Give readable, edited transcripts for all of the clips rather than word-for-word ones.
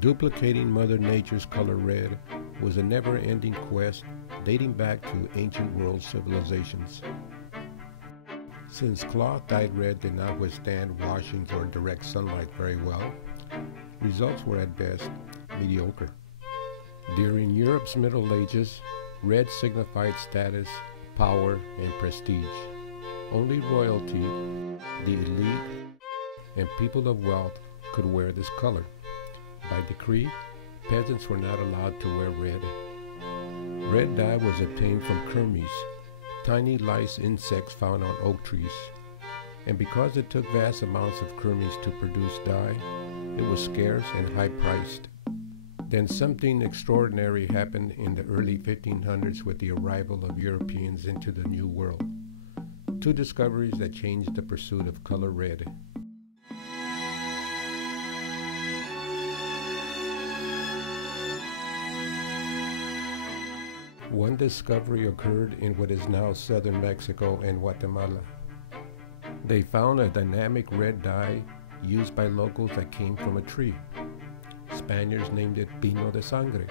Duplicating Mother Nature's color red was a never-ending quest dating back to ancient world civilizations. Since cloth dyed red did not withstand washings or direct sunlight very well, results were at best mediocre. During Europe's Middle Ages, red signified status, power, and prestige. Only royalty, the elite, and people of wealth could wear this color. By decree, peasants were not allowed to wear red. Red dye was obtained from kermes, tiny lice insects found on oak trees. And because it took vast amounts of kermes to produce dye, it was scarce and high-priced. Then something extraordinary happened in the early 1500s with the arrival of Europeans into the New World. Two discoveries that changed the pursuit of color red. One discovery occurred in what is now southern Mexico and Guatemala. They found a dynamic red dye used by locals that came from a tree. Spaniards named it Pino de Sangre,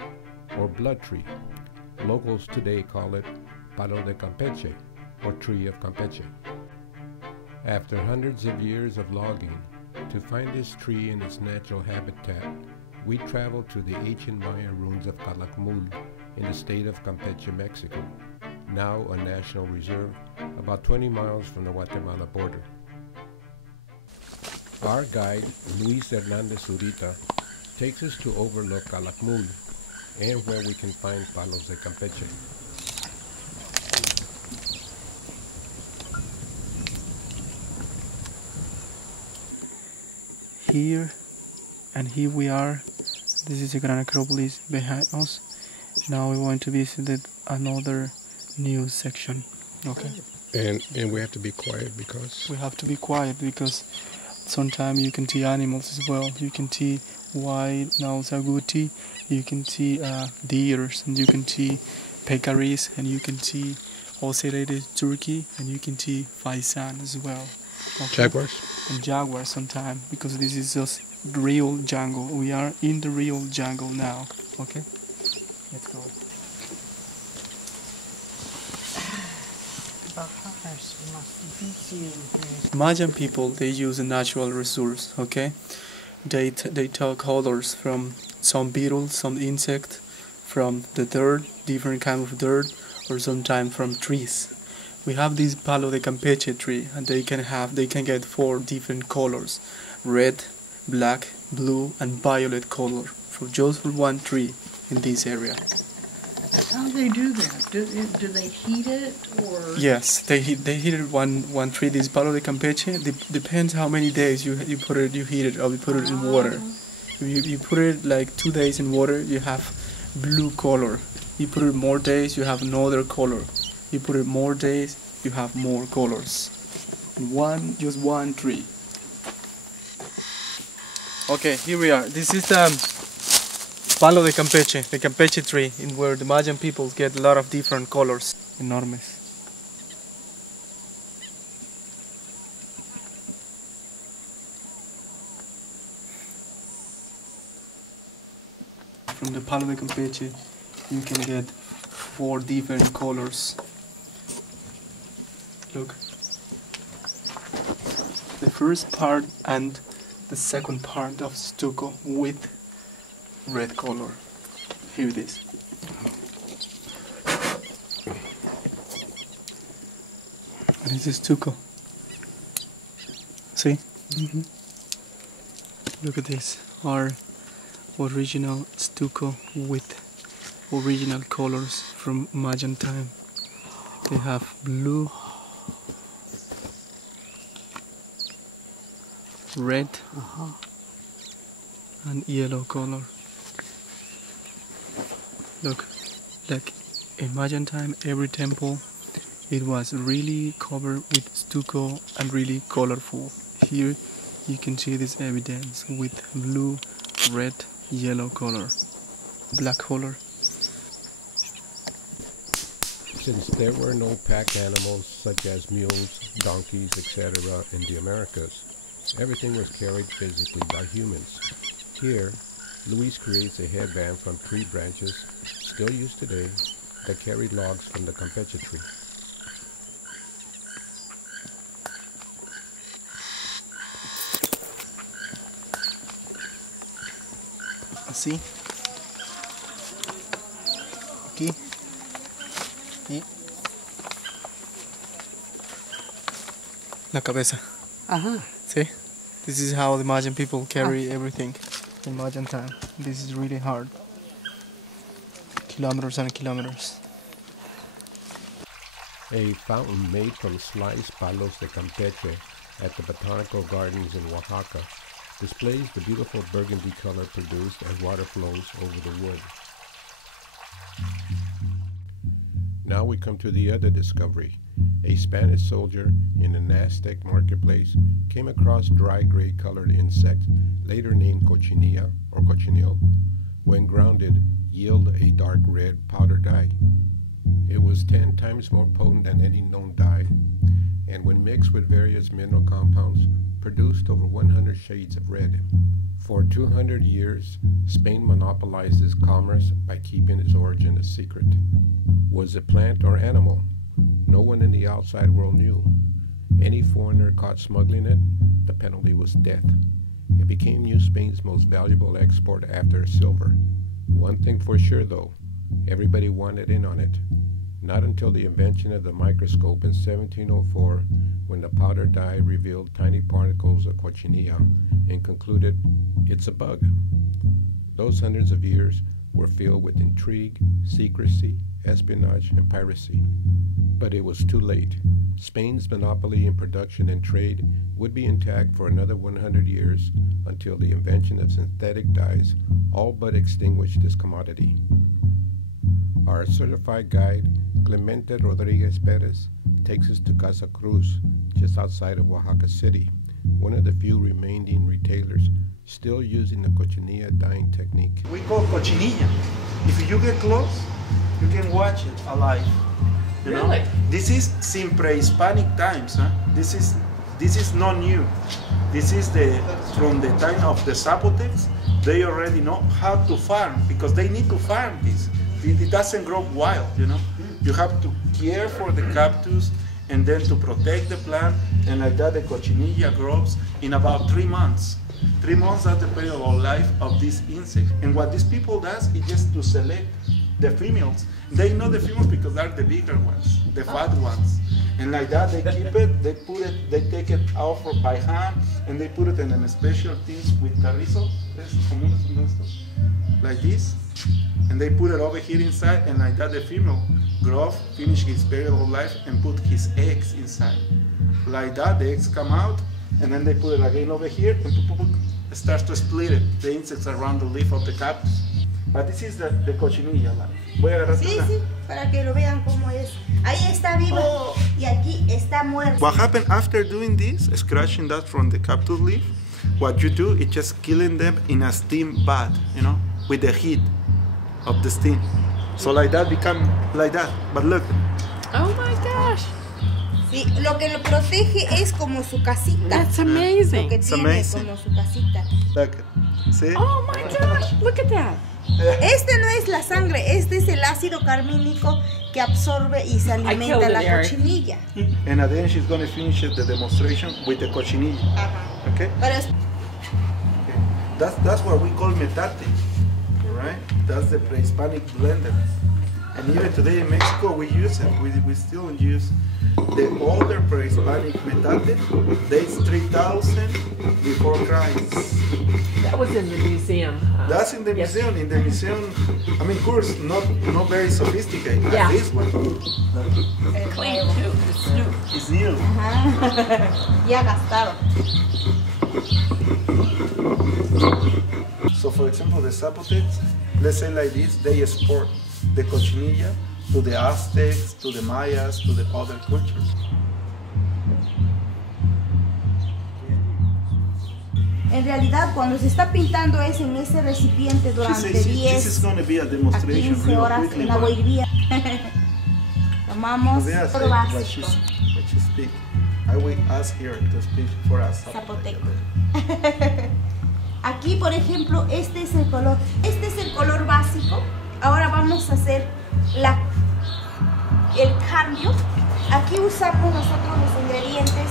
or blood tree. Locals today call it Palo de Campeche, or tree of Campeche. After hundreds of years of logging, to find this tree in its natural habitat, we traveled to the ancient Maya ruins of Calakmul in the state of Campeche, Mexico, now a national reserve about 20 miles from the Guatemala border. Our guide, Luis Hernandez Zurita, takes us to overlook Calakmul and where we can find Palos de Campeche. Here we are. This is the Grand Acropolis behind us. Now we want to visit another new section. Okay. And we have to be quiet because? We have to be quiet because sometimes you can see animals as well. You can see white-nosed agouti, you can see deers, and you can see peccaries, and you can see ocellated turkey, and you can see faisan as well. Okay? Jaguars? And jaguars sometimes, because this is just real jungle. We are in the real jungle now. Okay? Let's go. Mayan people, they use a natural resource, okay? They take colors from some beetles, some insect, from the dirt, different kind of dirt, or sometimes from trees. We have this Palo de Campeche tree, and they can get 4 different colors: red, black, blue, and violet color, just for one tree in this area. How do they do that? Do they heat it or? Yes, they heat it one tree. This Palo de Campeche depends how many days you heat it, or you put it in water. If you put it like 2 days in water, you have blue color. You put it more days, you have another color. You put it more days, you have more colors. Just one tree. Okay, here we are. This is the Palo de Campeche, the Campeche tree, in where the Mayan people get a lot of different colors. Enormous. From the Palo de Campeche, you can get 4 different colors. Look. The first part and the second part of stucco with red color. Here it is. This is stucco. See? Look at this. Our original stucco with original colors from Mayan time. They have blue, red, and yellow color. Look, like in Mayan time, every temple, it was really covered with stucco and really colorful. Here you can see this evidence with blue, red, yellow color, black color. Since there were no pack animals such as mules, donkeys, etc. in the Americas, everything was carried physically by humans. Here, Luis creates a headband from tree branches, still used today, that carry logs from the campeche tree. Así. Aquí. Y la cabeza. Ajá. See? This is how the Mayan people carry everything in Mayan time. This is really hard. Kilometers and kilometers. A fountain made from sliced palos de campeche at the Botanical Gardens in Oaxaca displays the beautiful burgundy color produced as water flows over the wood. Now we come to the other discovery. A Spanish soldier in an Aztec marketplace came across dry gray colored insects, later named cochinilla or cochineal. When grounded, yield a dark red powder dye. It was 10 times more potent than any known dye, and when mixed with various mineral compounds, produced over 100 shades of red. For 200 years, Spain monopolized its commerce by keeping its origin a secret. Was it plant or animal? No one in the outside world knew. Any foreigner caught smuggling it, the penalty was death. It became New Spain's most valuable export after silver. One thing for sure though, everybody wanted in on it. Not until the invention of the microscope in 1704, when the powder dye revealed tiny particles of cochinilla and concluded, it's a bug. Those hundreds of years were filled with intrigue, secrecy, espionage, and piracy. But it was too late. Spain's monopoly in production and trade would be intact for another 100 years until the invention of synthetic dyes all but extinguished this commodity. Our certified guide, Clemente Rodriguez Perez, takes us to Casa Cruz, just outside of Oaxaca City, one of the few remaining retailers still using the cochinilla dyeing technique. We call cochinilla. If you get close, you can watch it alive. You Really? know? This is since pre-Hispanic times. Huh? This is not new. This is from the time of the Zapotecs. They already know how to farm because they need to farm this. It doesn't grow wild, you know. You have to care for the cactus and then to protect the plant, and like that the cochinilla grows in about 3 months. 3 months are the period of life of this insect. And what these people does is just to select the females. They know the females because they're the bigger ones, the fat ones. And like that they keep it, they take it out by hand, and they put it in a special things with carrizo, like this. And they put it over here inside, and like that the female grows, finish his period of life, and put his eggs inside. Like that, the eggs come out, and then they put it again over here, and starts to split it, the insects around the leaf of the cactus. But this is the cochinilla. Voy a agarrar Sí, una. sí, para que lo vean cómo es. Ahí está viva y aquí está muerta. What happened after doing this, scratching that from the cactus leaf, what you do is just killing them in a steam bath, you know, with the heat of the steam. So like that become like that. But look, Oh my gosh, Sí, lo que lo protege es como su casita. that's Lo amazing. que It's tiene amazing. como su casita. look, see? Oh my gosh, look at that. Este no es la sangre, este es el ácido carmínico que absorbe y se alimenta killed la it, Eric. cochinilla. And then she's going to finish the demonstration with the cochinilla. Ajá. Okay? Pero es- Okay. That's what we call metate, right? That's the pre-Hispanic blender. And even today in Mexico we use it. We still use the older pre-Hispanic metate. Dates 3000 before Christ. That was in the museum. That's in the Yes. museum. In the museum, I mean, of course, not very sophisticated. Yeah. This one Clean too. The snoot. is new. ya gastaron. So, for example, the Zapotecs, let's say like this, they export the cochinilla to the Aztecs, to the Mayas, to the other cultures. En realidad, cuando se está pintando es en ese recipiente She durante says this is 10 going to be a a demonstration 15 real horas quickly. en agua but hirviendo. Tomamos they are todo saying what básico. she speak. I will ask her to speak for us. Zapoteco. Aquí Aquí, por ejemplo, este es el color. Este es el color básico. Ahora vamos a hacer el cambio. Aquí usamos nosotros los ingredientes,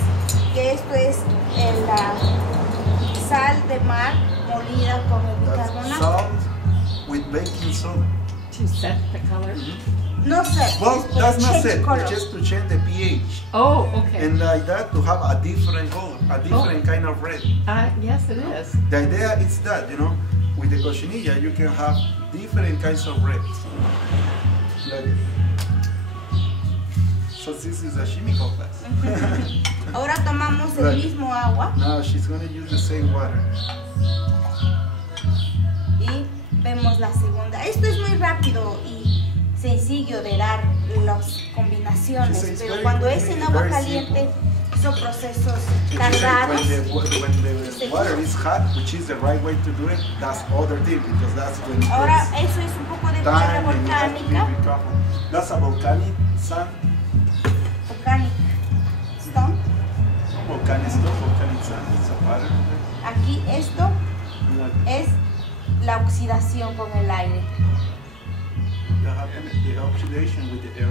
que esto es la sal de mar molida con el That's bicarbonato. salt with baking soda. To set the color. No sé, Well, es for that's not change it. color. Just to change the pH. Oh, okay. And like that, to have a different color, a different kind of red. Yes, it is. The idea is that, you know, with the cochinilla, you can have different kinds of reds. Like, so this is a chemical class. Ahora tomamos el Right. mismo agua Now she's going to use the same water. y vemos la segunda. Esto es muy rápido y sencillo de dar las combinaciones, Sí, sí, pero very cuando quickly, es en agua very caliente son procesos When tardados. the water is hot, which is the right way to do it, that's other thing, because that's when it Ahora takes eso es un poco de piedra time and you have to be volcánica, very careful. That's a volcanic sand, volcanic stone. volcanic stuff, volcanic sand, it's a pattern. Aquí esto Like, es la oxidación con el aire. you have the oxidation with the air,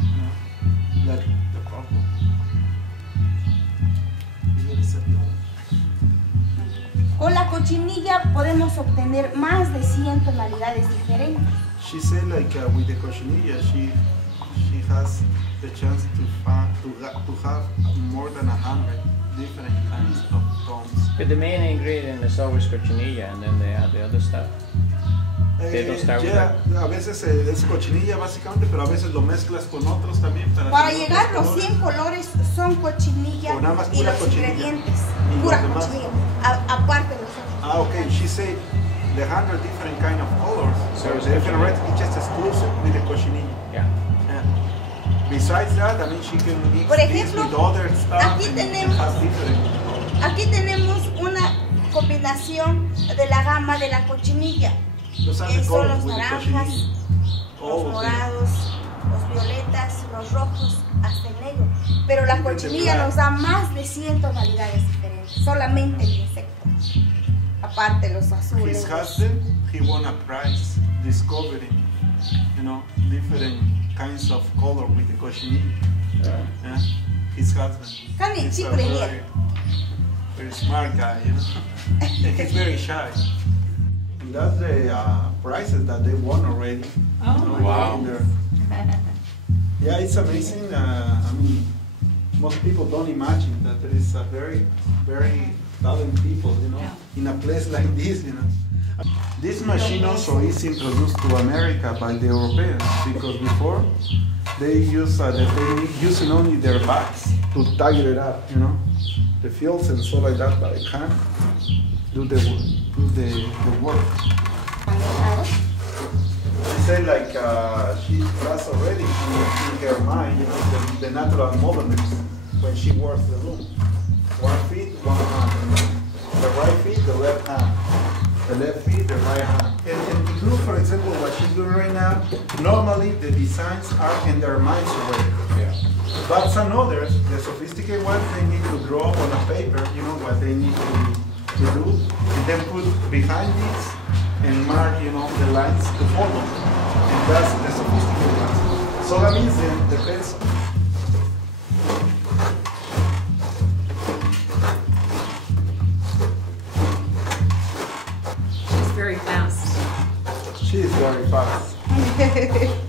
you know, like the purple. Con la cochinilla podemos obtener más de 100 tonalidades diferentes. She said like with the cochinilla, she has the chance to have more than 100 different kinds of tones. But the main ingredient is always cochinilla, and then they add the other stuff. They don't start with Yeah, a veces es cochinilla básicamente, pero a veces lo mezclas con otros también Para tener llegar otros los colores. 100 colores son cochinilla O nada más y pura los cochinilla. ingredientes, Y los pura demás. cochinilla, aparte de los otros. Ah, okay. She said the 100 different kind of colors. So There's the different cochinilla. reds is just exclusive with the cochinilla. Yeah. Yeah. Besides that, I mean, she can mix Por this ejemplo, with other stuff. aquí and tenemos- have different colors. Aquí tenemos una combinación de la gama de la cochinilla. Those are the Son colors los with the naranjas, cochinilla. los All of them. morados, los violetas, los rojos, hasta el negro. Pero la Even the cochinilla black. nos da más de 100 tonalidades diferentes, solamente el insecto. Aparte los azules. His husband, he won a prize discovering, you know, different kinds of color with the cochinilla. Yeah. His husband. Kani, He's sí, a pero very smart guy, you know. And he's very shy. And that's the prizes that they won already. Oh, you know, my Wow. in there. Yeah, it's amazing. I mean, most people don't imagine that there is a very talented people, you know, Yeah. in a place like this, you know. This machine also is introduced to America by the Europeans because before they use using only their backs to tighten it up, you know, the fields and so like that, but I can't do the work. She said like she has already in her mind, you know, the natural movements when she works the loom. 1 feet, 1 hand. You know? The right feet, the left hand. The left feet, the right hand. And include, for example, what she's doing right now. Normally, the designs are in their minds already. Yeah. But some others, the sophisticated ones, they need to draw on a paper, you know, what they need to do, and then put behind this and mark, you know, the lines to follow. And that's the sophisticated ones. So that means the pencil. She's very fast. She is very fast.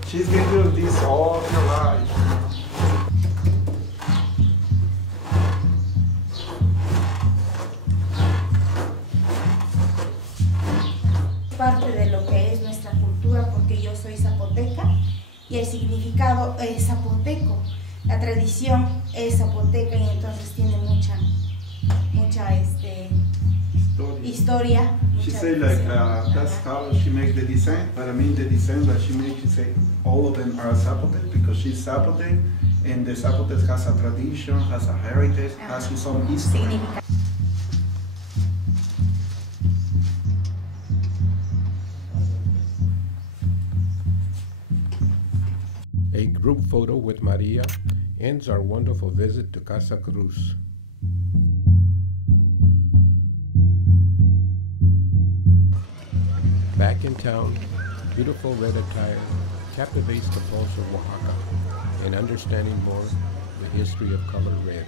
She's been doing this all her life. Parte de lo que es nuestra cultura porque yo soy zapoteca y el significado es zapoteco. La tradición es zapoteca y entonces tiene mucha historia. She mucha said like tradición. that's Ajá. how she makes the design, but I mean the design that she makes, she say all of them are Zapotec because she's Zapotec and the Zapotec has a tradition, has a heritage, has its own history. Significa- A group photo with Maria ends our wonderful visit to Casa Cruz. Back in town, beautiful red attire captivates the pulse of Oaxaca in understanding more the history of color red.